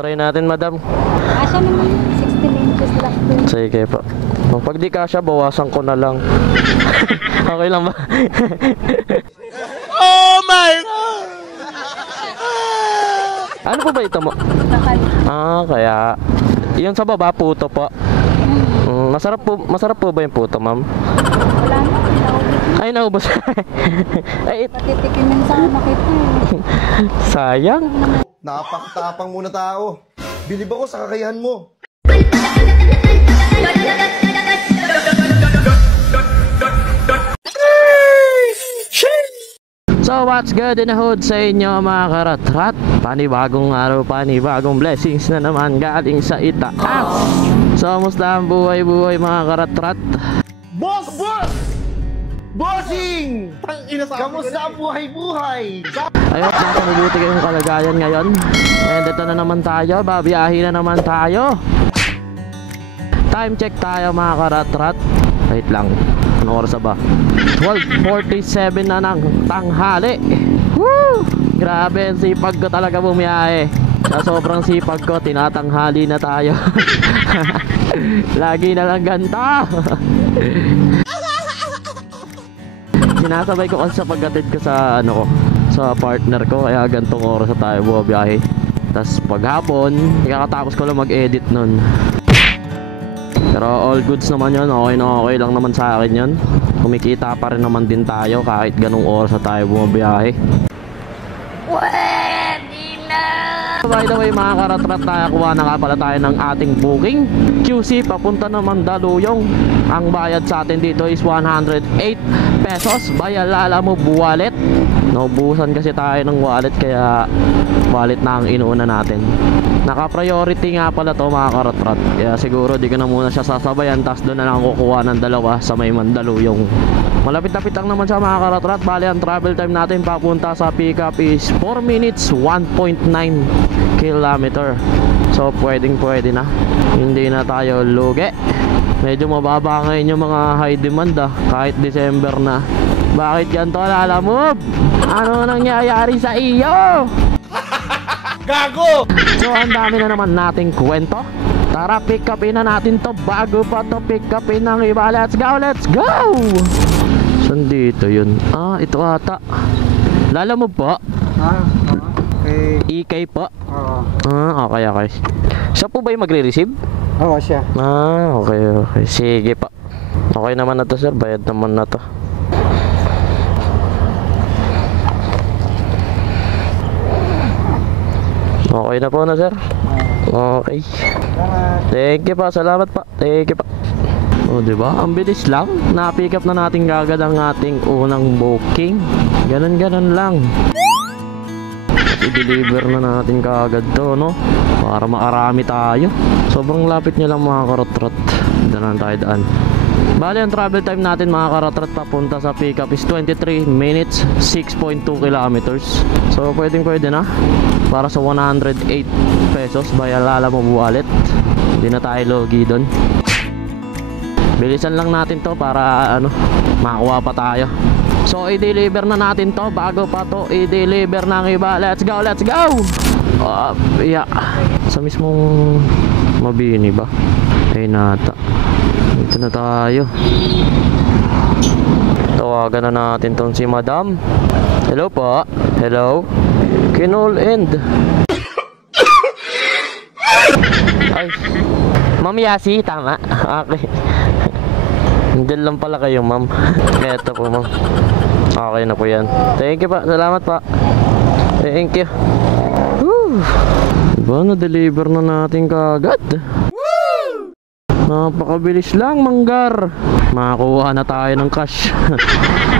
Try natin, madam. Asya naman 16 inches lang po. Sige po. Pag di kasya, bawasan ko na lang. Okay lang ba? Oh my God! Ano po ba ito mo? Bakal. Kaya yun sa baba, puto po. Masarap po ba yung puto, ma'am? Wala na, naubos. Ay, naubos. Ay, Patitikimin sa anak ito. sayang. Napakatapang muna tao. Bilib ako sa kakayahan mo. So what's good in the hood sa inyo mga karatrat? Panibagong araw, panibagong blessings na naman galing sa itaas. So musta ang buhay-buhay mga karatrat? Boss! Bossing! Kamusta ang buhay-buhay? Ayun, nasa mabuti kayong kalagayan ngayon. And ito na naman tayo, babiyahin na naman tayo. Time check tayo mga karatrat. Wait lang, anong oras ba? 12:47 na ng tanghali. Woo! Grabe, sipag ko talaga bumiyahe. Sa sobrang sipag ko, tinatanghali na tayo. Lagi na lang ganta. Sinasabay ko kasi sa paggatid ko sa ano ko, sa partner ko, kaya gantong oras na tayo bumabiyahe. Tapos paghapon, ikakatapos ko lang mag-edit nun. Pero all goods naman yun, okay na okay lang naman sa akin yun. Kumikita pa rin naman din tayo kahit ganung oras na tayo bumabiyahe. Pwede na! By the way mga karatrat, nakakuha na nga pala tayo ng ating booking QC papunta na Mandaluyong. Ang bayad sa atin dito is 108 pesos via Lalamove wallet. Naubusan kasi tayo ng wallet, kaya wallet na ang inuuna natin. Naka-priority nga pala to mga karatrat, kaya siguro di ko na muna siya sasabayan, tas doon na lang kukuha ng dalawa sa may Mandaluyong. Malapit-lapit lang naman siya mga karatrat. Bali ang travel time natin papunta sa pick-up is 4 minutes 1.9 kilometer. So pwede na, hindi na tayo lugi. Medyo mababa ngayon yung mga high demand kahit December na. Bakit ganito Lalamove? Ano nangyayari sa iyo? Gago! So ang dami na naman nating kwento. Tara, pick upin na natin to bago pa to pick upin ng iba. Let's go, let's go! Saan dito yun? Ito ata. Lalamove po? Okay. EK po? Oo. Okay. Siya po ba yung magre-receive? Oo, siya. Okay. Sige pa. Okay naman na to sir, bayad naman na to. Okay na po na sir. Okay. Thank you pa, salamat pa. Thank you pa. Diba? Ang bilis lang. Na-pick up na natin kagad ang ating unang booking. Ganon lang. I-deliver na natin kagad to, no? Para makarami tayo. Sobrang lapit niya lang mga karatrat. Daan. Bali ang travel time natin mga karatrat papunta sa pickup is 23 minutes 6.2 kilometers. So pwede na para sa 108 pesos via Lalamove wallet. Hindi na tayo logi doon. Bilisan lang natin to para makakuha pa tayo. So i-deliver na natin to bago pa to i-deliver ng iba. Let's go! Yeah. Sa mismong Mabini ba? Ay nata. Dito na tayo. Tawagan na natin tong si Madam. Hello po. Hello. Kinol end. Ay. Ma'am Yasi, tama. Okay. Hindi lang pala kayo, ma'am. Eto po, ma'am. Okay na po yan. Thank you pa. Salamat pa. Thank you. Woo! Diba, na-deliver na natin kagad. Woo! Napakabilis lang, manggar. Makakuha na tayo ng cash.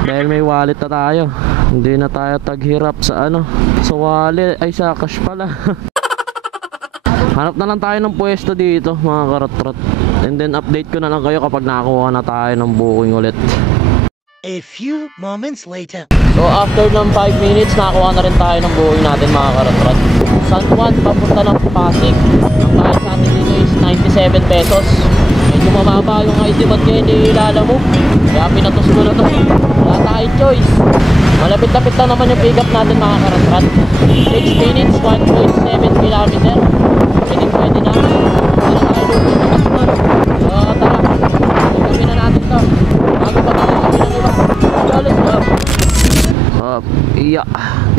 Dahil may wallet na tayo. Hindi na tayo taghirap sa sa wallet. Ay, sa cash pala. Hanap na lang tayo ng pwesto dito, mga karatrat. And then update ko na lang kayo kapag nakakuha na tayo ng booking ulit. A few moments later. So after ng 5 minutes, nakakuha na rin tayo ng booking natin mga karatrat. San Juan papunta ng Pasig. Ang bayad sa atin dito is 97 pesos. Medyo mababa yung ID-mat ngayon ni Lalamove. Kaya pinatos ko na to. Wala tayo choice. Malapit-lapit lang naman yung pick up natin mga karatrat. 6 minutes, 1.7 kilometer.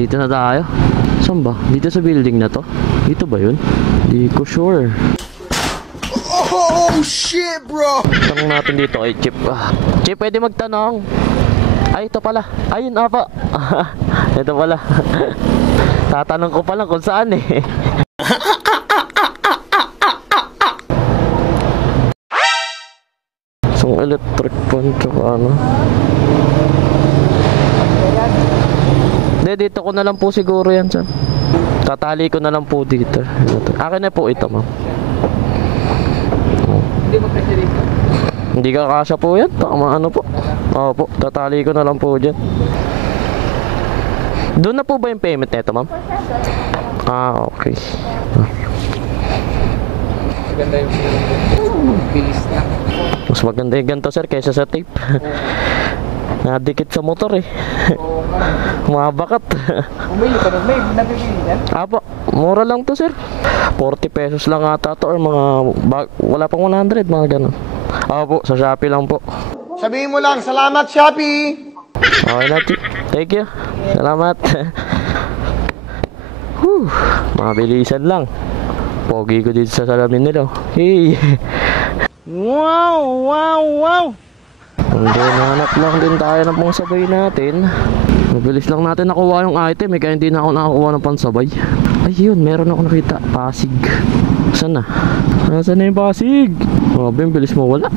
Dito na tayo. Saan ba? Dito sa building na to? Dito ba yun? Di ko sure. Oh, shit, bro! Tanong natin dito kay Chip. Chip, pwede magtanong? Ay, ito pala. Ayun, apa. Ito pala. Tatanong ko pala kung saan eh. Isang electric fan tsaka ano. Hindi, dito ko na lang po siguro yan, sir. Tatali ko na lang po dito. Akin na po ito, ma'am. Hindi ka kasya po yan. Tama ano po. Opo, tatali ko na lang po dyan. Doon na po ba yung payment nito, ma'am? Okay. Maganda yung bilis na. Mas maganda yung ganito, sir, kaysa sa tape. Nadikit sa motor eh. Mabakat. Umili ka nun, may nabibili yan? Apo, mura lang to, sir. 40 pesos lang ata to, or mga wala pang 100, mga ganun. Apo, sa Shopee lang po. Sabihin mo lang, salamat, Shopee! Okay na, thank you. Salamat. Whew, mabilisan lang. Pogi ko dito sa salamin nila. Hey. Wow, wow, wow. Hindi, nahanap lang din tayo ng pangsabay natin. Mabilis lang natin nakuha yung item kaya hindi na ako nakakuha ng pansabay. Ayun, meron ako nakita. Pasig. Saan na? Nasaan na yung Pasig? Grabe, bilis mo wala.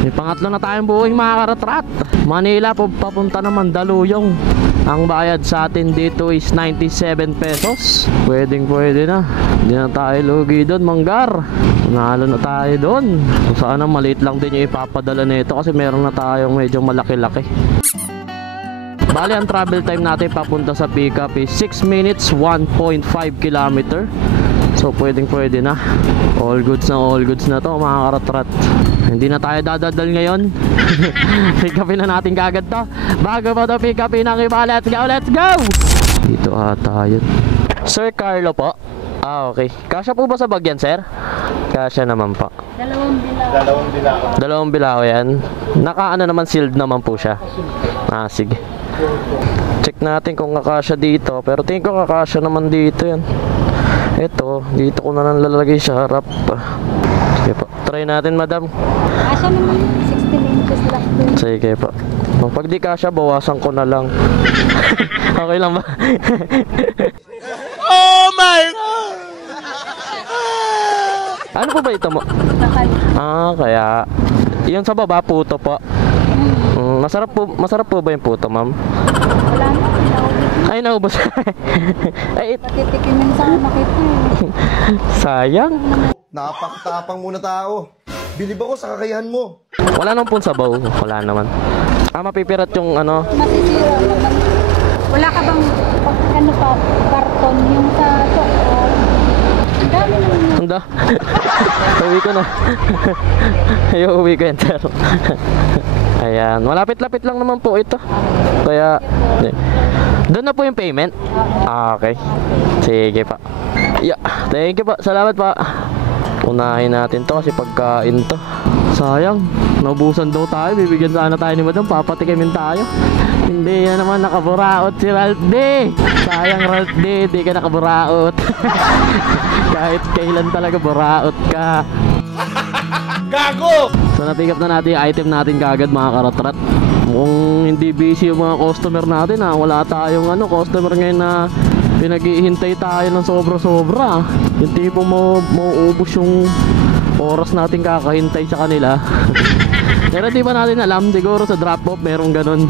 May pangatlo na tayong buhay mga karatrat. Manila papunta na Mandaluyong. Ang bayad sa atin dito is 97 pesos. Pwede na. Hindi na tayo lugi doon, manggar. Nalo na tayo doon. Sana maliit lang din yung ipapadala nito kasi meron na tayong medyo malaki-laki. Bali, ang travel time natin papunta sa pickup is 6 minutes 1.5 kilometer. So pwede na. All goods na to mga karatrat. Hindi na tayo dadadal ngayon. Pick upin na natin kagad to. Bago pa to pick upin ng iba. Let's go! Dito ata yun. Sir Carlo po. Okay. Kasya po ba sa bag yan, sir? Kasya naman po. Dalawang bilao yan. Naka naman sealed naman po siya. Sige. Check natin kung kakasya dito. Pero tingin ko kakasya naman dito yan. Ito, dito ko na lang lalagay sa harap. Sige po. Try natin, madam. Kasya naman 16 inches lang dun. Sige po. Pag di kasya, bawasan ko na lang. Okay lang ba? Oh my God! Ano po ba ito mo? Bakal. Kaya yung sa baba, puto po. Masarap po ba yung puto, ma'am? Wala na. Ay, naubos. Ay, Patitikimin sana makita eh. sayang. Napakatapang muna tao. Bilib ako sa kakayahan mo. Wala naman pong sabaw. Wala naman. Mapipirat yung ano. Masisira naman. Wala ka bang ano pa, karton yung sa chocolate? Ang dami naman yun. Handa. Uwi ko na. Uwi ko yan, sir. Ayan. Malapit-lapit lang naman po ito. Kaya, doon na po yung payment? Okay. Sige pa. Yeah. Thank you pa. Salamat pa. Unahin natin to kasi pagkain to. Sayang. Naubusan daw tayo. Bibigyan sana tayo ni madam. Papatikimin tayo. Hindi yan naman nakaburaot si Ralph D. Sayang Ralph D. Di ka nakaburaot. Kahit kailan talaga buraot ka. Gago! So na-pick up na natin yung item natin kagad mga karatrat. Kung hindi busy yung mga customer natin wala tayong customer ngayon na pinag-iihintay tayo ng sobra-sobra. Yung tipo mauubos yung oras natin kakahintay sa kanila. Pero di pa natin alam, siguro sa drop-off merong ganun.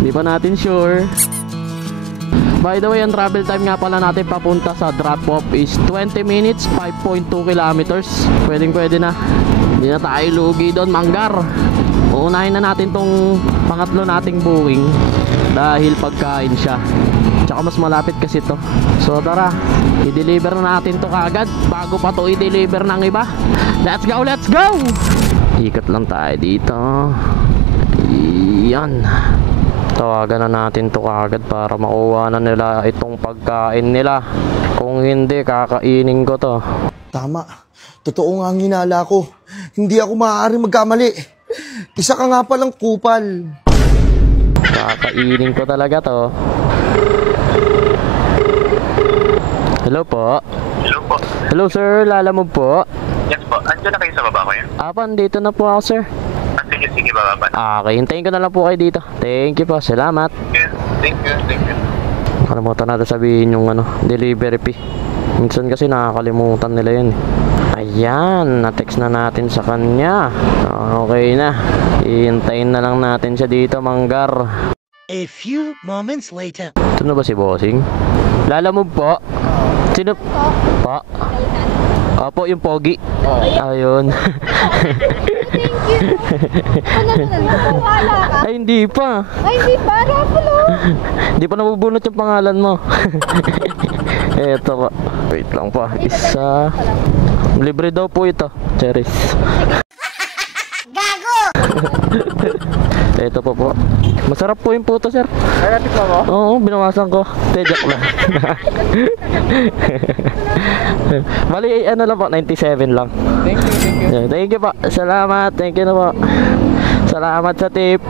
Di pa natin sure. By the way, ang travel time nga pala natin papunta sa drop-off is 20 minutes, 5.2 kilometers. Pwede na. Hindi na tayo lugi doon, manggar. Uunahin na natin tong pangatlo nating booking dahil pagkain siya. Tsaka mas malapit kasi to. So tara, i-deliver na natin to kagad bago pa to i-deliver ng iba. Let's go, let's go! Ikot lang tayo dito. Yan. Tawagan na natin to kagad para makuha na nila itong pagkain nila. Kung hindi, kakainin ko to. Tama. Totoo nga ang hinala ko. Hindi ako maaaring magkamali. Isa ka nga palang kupal. Kakainin ko talaga to. Hello po. Hello po. Hello sir, Lalamove po. Yes po. Andiyan na kayo sa baba ko yan. Dito na po ako sir. Sige, baba na. Okay, hintayin ko na lang po kayo dito. Thank you po, salamat. Thank you. Nakalimutan natin sabihin yung delivery fee. Minsan kasi nakakalimutan nila yun. Ayan, na-text na natin sa kanya. Okay na. Ihintayin na lang natin siya dito, Manggar. A few moments later. Ito na ba si Bossing? Lalamove po. Sino? Po? Opo, yung pogi. Ayun. Wala ka? Ay, hindi pa. Ay, hindi pa. Rapulo. Hindi pa nabubunot yung pangalan mo. Eto pa. Wait lang pa. Isa. Libre daw po ito. Cheris. Gago! Eto po. Masarap po yung puto, sir. Kaya natin pa mo? Oo, binawasan ko. Joke lang. Bali, ano lang po, 97 lang. Thank you. Yeah, thank you po. Salamat. Thank you na po. Salamat sa tip.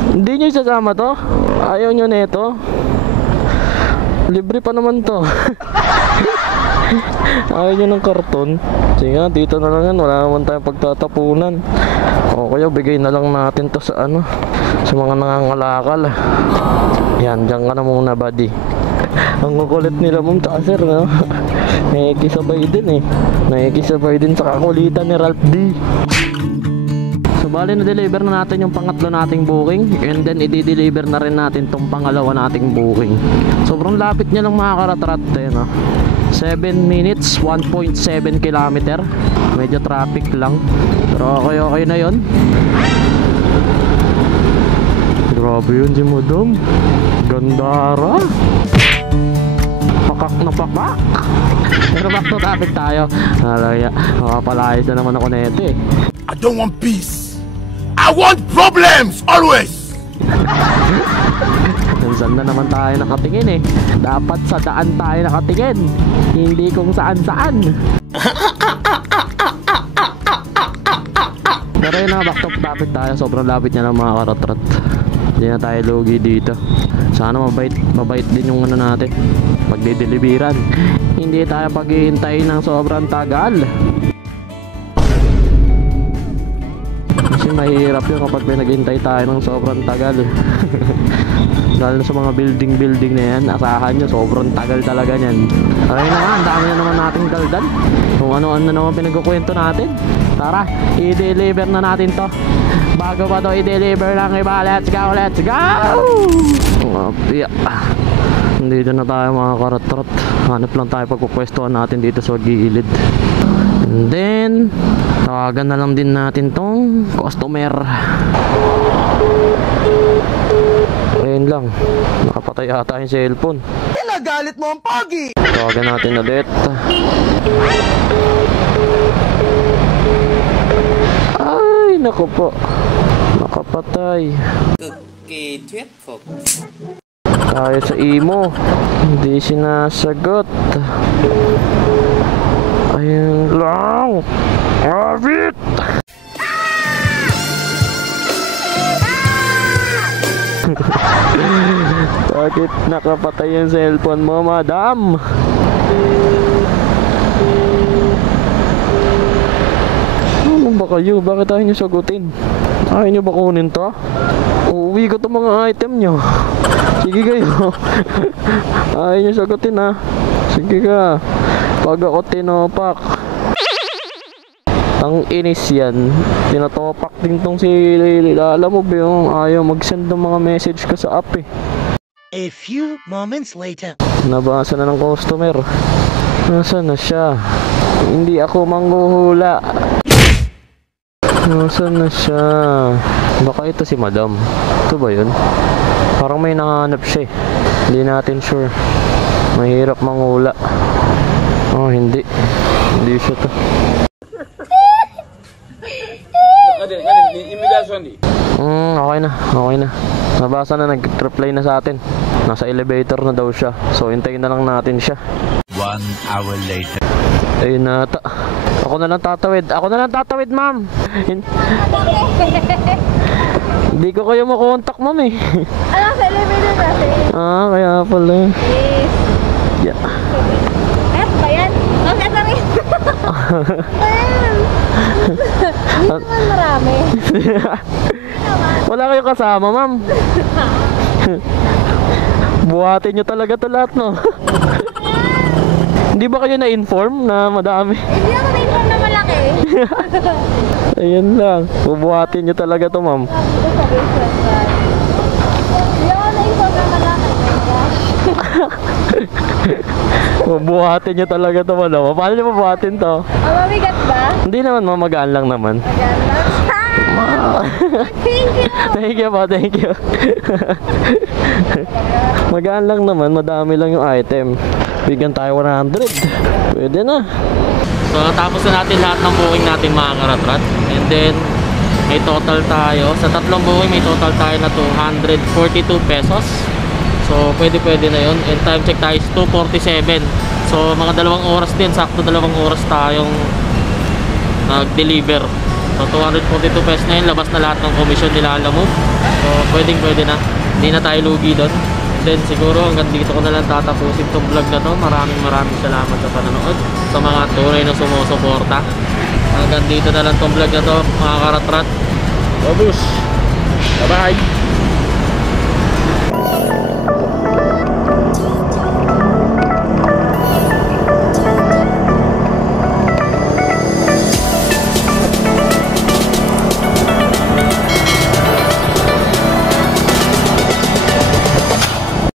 Hindi nyo isasama to? Ayaw nyo nito? Libre pa naman to. Ayaw nyo ng karton. Sige nga, dito na lang yan. Wala naman tayong pagtatapunan. O kaya bigay na lang natin to sa sa mga nangangalakal. Yan, dyan ka na muna, buddy. Ang kukulit nila mong sir, no? Nakikisabay din eh. Nakikisabay din sa kakulitan ni Ralph D. So bali na-deliver na natin yung pangatlo nating booking, and then i-deliver na rin natin tong pangalawa nating booking. Sobrang lapit niya lang mga karatrat eh, no? 7 minutes, 1.7 kilometer. Medyo traffic lang, pero okay na yon. Grabe yun si Madam. Gandara. Pakak na pakak. Pero back to topic tayo. Alaya, makapalayas na naman ako na ito eh. I don't want peace. I want problems always. Saan na naman tayo nakatingin eh. Dapat sa daan tayo nakatingin, hindi kung saan. Pero yun na, back to topic tayo. Sobrang lapit niya ng mga karatrat. Hindi na tayo lugi dito. Sana mabait din yung natin pagdideliveran. Hindi tayo paghihintay ng sobrang tagal. Kasi mahirap yun kapag pinaghintay tayo ng sobrang tagal. Lalo na sa mga building na yan, asahan nyo, sobrang tagal talaga yan. Okay na nga, ang dami na naman nating daldal. Kung ano-ano na naman pinagkukwento natin. Tara, i-deliver na natin to. Bago pa to i-deliver ng iba, let's go! Yeah. Dito na tayo mga karat-rat. Hanap lang tayo pagpupwestuhan natin dito sa gilid. And then, tawagan na lang din natin tong customer. Ayun lang, nakapatay ata yung cellphone. Nagalit mo ang pogi. Tawagan natin ulit. Ay, naku po. Nakapatay. Tayo sa imo. Hindi sinasagot. Ayun lang. Rabbit! Bakit nakapatay yung cellphone mo, madam? Ano ba kayo? Bakit ayaw nyo sagutin? Ayaw nyo ba kunin to? Uuwi ko itong mga item nyo. Sige kayo. Ayaw nyo sagutin ha. Sige ka. Pag ako tinopak. Ang inis yan. Tinatopak din tong si Lala mo ba yung ayaw mag-send ng mga message ko sa app eh. A few moments later. Nabasa na ng customer. Nasaan na siya? Hindi ako manghuhula. Nasaan na siya? Baka ito si madam. Ito ba yun? Parang may nakahanap siya eh. Hindi natin sure. Mahirap manghula. Oh, hindi. Hindi siya to. Okay na. Nabasa na, nag-reply na sa atin. Nasa elevator na daw siya. So, hintayin na lang natin siya. 1 hour later. Ayun na ata. Ako na lang tatawid, ma'am. Hindi ko kayo makontak, ma'am eh. Alam, sa elevator kasi. Kaya pala. Yes. Yeah. At ba yan? Oh, ito rin. Ayan. Hindi naman marami. Wala kayong kasama, ma'am. Buhatin nyo talaga ito lahat, no? Hindi ba kayo na-inform na madami? Hindi ako na-inform na malaki. Ayun lang. Bubuhatin nyo talaga ito, ma'am. Sabi ko sa basement. Hindi ako na-inform na malaki. Bubuhatin nyo talaga ito, ma'am. Paano nyo bubuhatin to? Mabigat ba? Hindi naman, ma'am. Magaan lang naman. Maganda. Thank you. Thank you po, thank you. Magaan lang naman, madami lang yung item. Bigyan tayo 100. Pwede na. So natapos na natin lahat ng booking natin mga karatrat. And then may total tayo. Sa tatlong booking may total tayo na 242 pesos. So pwede na yun. And time check tayo is 2:47. So mga 2 oras din. Sakto 2 oras tayong nag-deliver. So 242 pesos na yun, labas na lahat ng commission nila, alam mo. So pwede na, hindi na tayo lugi doon. Then siguro hanggang dito ko na lang tatapusin tong vlog na to. Maraming salamat sa panonood, sa mga tunay na sumusuporta. Hanggang dito na lang tong vlog na to mga karatrat. Babush, bye bye.